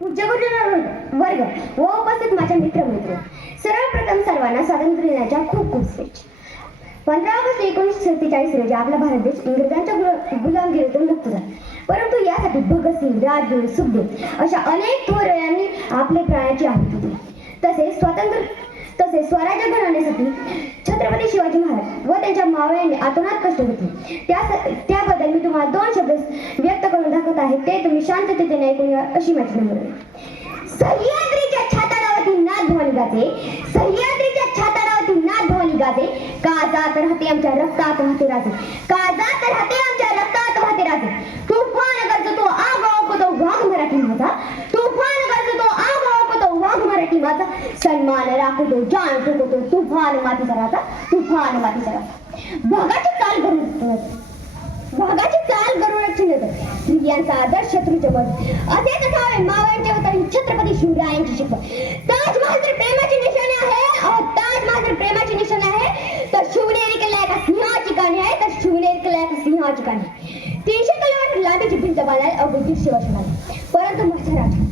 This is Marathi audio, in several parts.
पूज्य वर्ग व उपस्थित माझ्या मित्रमैत्री सर्वप्रथम सर्वांना स्वातंत्र्य दिनाच्या खूप खूप शुभेच्छा. 15 ऑगस्ट 1947 रोजी आपला भारत देश इंग्रजांच्या गुलामगिरीतून मुक्त झाला. परंतु यासाठी भगतसिंग, राजगुरू, सुखदेव अशा अनेक थोर यांनी आपले प्राणाची आहुती दिली. तसेच स्वराज्य घडवण्यासाठी छत्रपती शिवाजी महाराज व त्यांच्या मावळ्यांनी आतोनात कष्ट घेतले. त्याबद्दल मी तुम्हाला 2 शब्द व्यक्त करून दाखवत आहे. ते तुम्ही शांततेने ऐकून घ्या अशी माझी विनंती. सह्याद्रीच्या छाताडावरती नाथ भवानी गाते, सह्याद्रीच्या छाताडावरती नाथ भवानी गाते, काळजात राहते आमच्या रक्तात वाहते राहते, काळजात राहते आमच्या रक्तात वाहते राहते. तुफान गरजतो आगो वाघ मराठी माझा, तुफान गरजतो आगो वाघ मराठी माझा, सन्मान राखतो जाण ठोकतो तुफान मातीचा राहता, तुफान मातीचा राहता. भागाची चाल गरुड चिन्हत स्त्रियांचा आदर्श शत्रूचे मत असेच असावे मावळ्यांच्या अवतारी छत्रपती शिवरायांची शिकवण. ताजमहाल जर प्रेमाची निशाणी आहे, ताजमहाल जर प्रेमाची निशाणी आहे तर शिवनेरी किल्ला एका सिंहाची कहाणी आहे, तर शिवनेरी किल्ला एका सिंहाची कहाणी. 300 किलोमीटर लांबीची भिंत बांधायला अवघी 150 वर्ष लागली.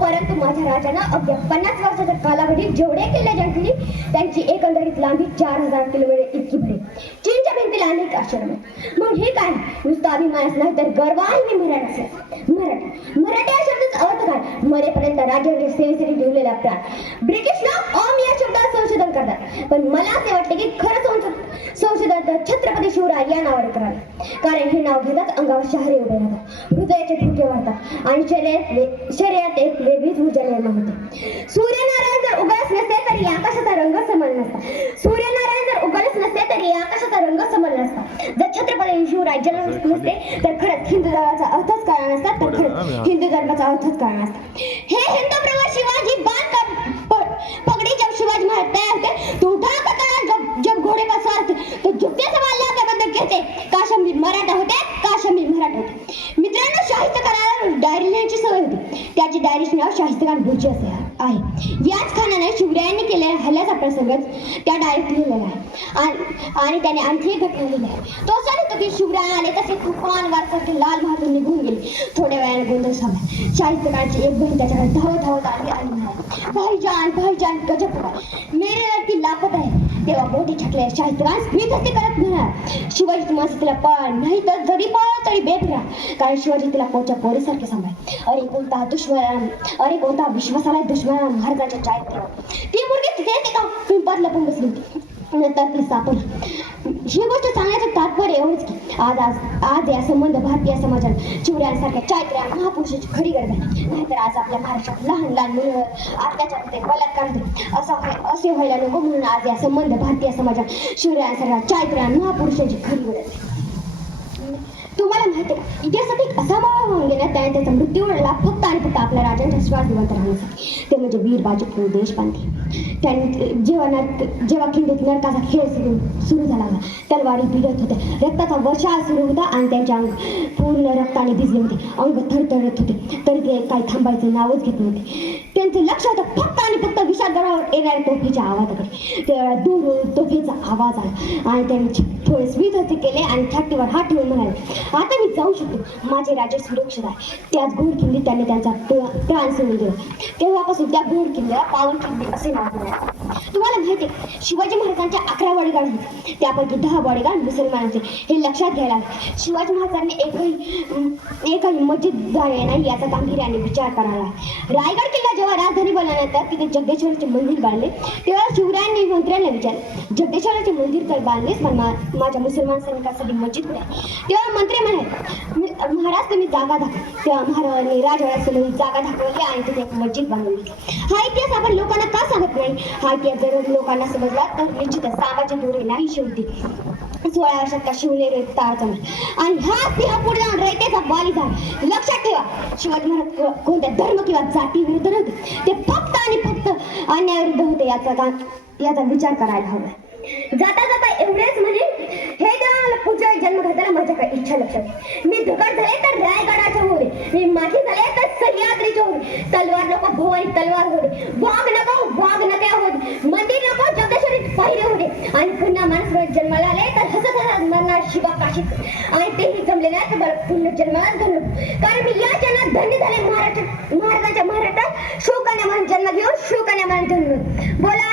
परंतु माझ्या राजानं अवघ्या 50 वर्षाच्या कालावधीत जेवढे किल्ले जिंकली त्यांची एकंदरीत लांबी 4000 किलोमीटर इतकी भरेल. चीनच्या भिंतीला अनेक आश्रम आहेत. मग हे काय नुसतं अभिमानच नाही तर गर्व आहे. मी मराठी मराठी या शब्दाचा अर्थ काय? मरेपर्यंत राज्याच्या सेवेसाठी ठेवलेला प्राण. ब्रिटिश लोक ओम या शब्दात संशोधन करतात, पण मला असे वाटते की खरं संशोधन छत्रपती शिवराय या नावाने करावे. कारण हे नाव घेतात अंगावर शहारे उभे राहतात, हृदयाचे ठोके वाढतात आणि शरीरात एक वेगळीच ऊर्जा निर्माण होते. सूर्यनारायण जर उगवत नसते तरी आकाशाचा रंग समान नसता. सूर्यनारायण जर उगवत नसते तरी आकाशाचा रंग समान नसता. जर छत्रपती शिवराय जन्मत नसते तर खरंच हिंदू धर्माचा अर्थच कळला नसता, तर खरंच हिंदू धर्माचा अर्थच कळला नसता. हे हिंदू प्रवास शिवाजी पगड़ी जब शिवाजी महाराज तैयार होते तो उठा कर जब घोड़े पर सवार थे तो झुकते सवाल लाके बंदर कहते काश्मीर मराठा होते, काश्मीर मराठा होते. मित्रांनो, शाहिस्तखानाला डायरी लिहायची सवय होती. त्याची डायरीचे नाव शाहिस्तखान भुर्जी असे आहे. याच खानाने शिवरायांनी केलेल्या हल्ल्याचा प्रसंग त्या डायरीत लिहिलेला आहे. आणि त्याने आणखी एक घटना लिहिली आहे. तो असा लिहितो की शिवराय आले तसे तुफान वारसारखे लाल बहादूर निघून गेले. थोड्या वेळाने गोंधळ झाला. शाहिस्तखानाची एक बहीण त्याच्याकडे धावत आली आणि म्हणाली, भाईजान गजब हुआ, मेरे लड़की लापता है. तेव्हा मोठी छकले शाहिस्तखान स्मित हस्ते करत म्हणाला, शिवाजी माणसं तिला पळ नाही तर जरी पळ तरी बेत राहा, कारण शिवाजी तिला पोच्या पोरीसारखे सांभाळ. अरे कोणता विश्वासाला दुश्मनाला महाराजांच्या चाळीत ठेवा. ती मुलगी तिथे एका पिंपात लपून बसली होती. नंतर ती सापडली. ही गोष्ट सांगण्याचं तात्पर्य एवढंच की आज या संबंध भारतीय समाजात शिवरायांसारख्या चारित्र्या महापुरुषाची खरी गरज आहे. नाहीतर आज आपल्या महाराष्ट्रात लहान मुलं अत्याचार होते, बलात्कार होते. असे व्हायला नको म्हणून आज या संबंध भारतीय समाजात शिवरायांसारख्या चारित्र्या महापुरुषाची खरी गरज आहे. तुम्हाला माहिती आहे का, इतिहासात एक असा मावळा होऊन गेला त्याचा मृत्यू घडला फक्त आणि फक्त आपल्या राजांच्या श्वास जिवंत राहण्यासाठी. ते म्हणजे वीर बाजी देशपांडे. त्यांनी जेव्हा खिंडीत नरकाचा खेळ सुरू झाला होता, तलवारी भिडत होत्या, रक्ताचा वर्षाव सुरू होता आणि त्यांचे अंग पूर्ण रक्ताने भिजले होते, अंग थरथरत होते, तरी ते काही थांबायचं नावच घेत नव्हते. त्यांचं लक्ष होतं फक्त आणि फक्त विशाळगडावर येणाऱ्या तोफेच्या आवाजाकडे. त्यावेळेला दूर तोफेचा आवाज आला आणि त्यांनी थोडे स्मित हस्ते केले आणि छातीवर हात ठेवून म्हणाले, आता मी जाऊ शकतो, माझे राज्य सुरक्षित आहे. त्याच घोडखिंडीत त्यांनी त्यांचा प्राण सोडून दिला. तेव्हापासून त्या घोडखिंडीला पावनखिंडी असे नाव दिले. तुम्हाला माहिती आहे, शिवाजी महाराजांच्या 11 बॉडीगार्ड होते, त्यापैकी 10 बॉडीगार्ड मुसलमानांचे. हे लक्षात घ्यायला हवे. शिवाजी महाराजांनी एकही मस्जिद जाणे नाही याचा गांभीर्याने विचार करायला. रायगड किल्ला जेव्हा राजधानी बनवल्यानंतर तिथे जगदेश्वराचे मंदिर बांधले, तेव्हा शिवरायांनी मंत्र्यांना विचारले, जगदेश्वराचे मंदिर तर बांधलेच, पण माझ्या मुसलमान सैनिकांसाठी मस्जिद कुठे आहे? तेव्हा मंत्री म्हणाले, महाराज तुम्ही जागा दाखवा. तेव्हा महाराजांनी राजवाड्यासमोर जागा दाखवली आणि तिथे एक मस्जिद बांधली. हा इतिहास आपण लोकांना का सांगत नाही? हा इतिहास जर लोकांना समजला तर निश्चितच सामाजिक दूरी नाही शेवटी. 16 वर्षात का शिवनेरी तारचमला आणि हा सिंह पुढे जाऊन रयतेचा बळी झाला. लक्षात ठेवा, शिवाजी महाराज कोणत्या धर्म किंवा जाती विरुद्ध नव्हते, ते फक्त आणि फक्त अन्यायाविरुद्ध होते. याचा विचार करायला हवा. जाता एवढेच म्हणजे हे देवाला पुढच्या जन्म घाताला माझ्या काही इच्छा लक्षात. मी धुकट झाले तर रायगडाच्या होते, मी माझी झाले तर सह्याद्रीच्या होते. तलवार नको भवानी तलवार होते, वाघ नक्या होते, मंदिर नको जगदेश्वरी पाहिरे होते. आणि पुन्हा माणूस जन्माला आले तर हसत मरणार शिवा काशीत, आणि तेही जमले नाही तर पुन्हा जन्मालाच घडलं. कारण मी या जन्मात धन्य झाले महाराजांच्या महाराष्ट्रात शोकाने मन जन्म घेऊन शोकाने मन जन्म बोला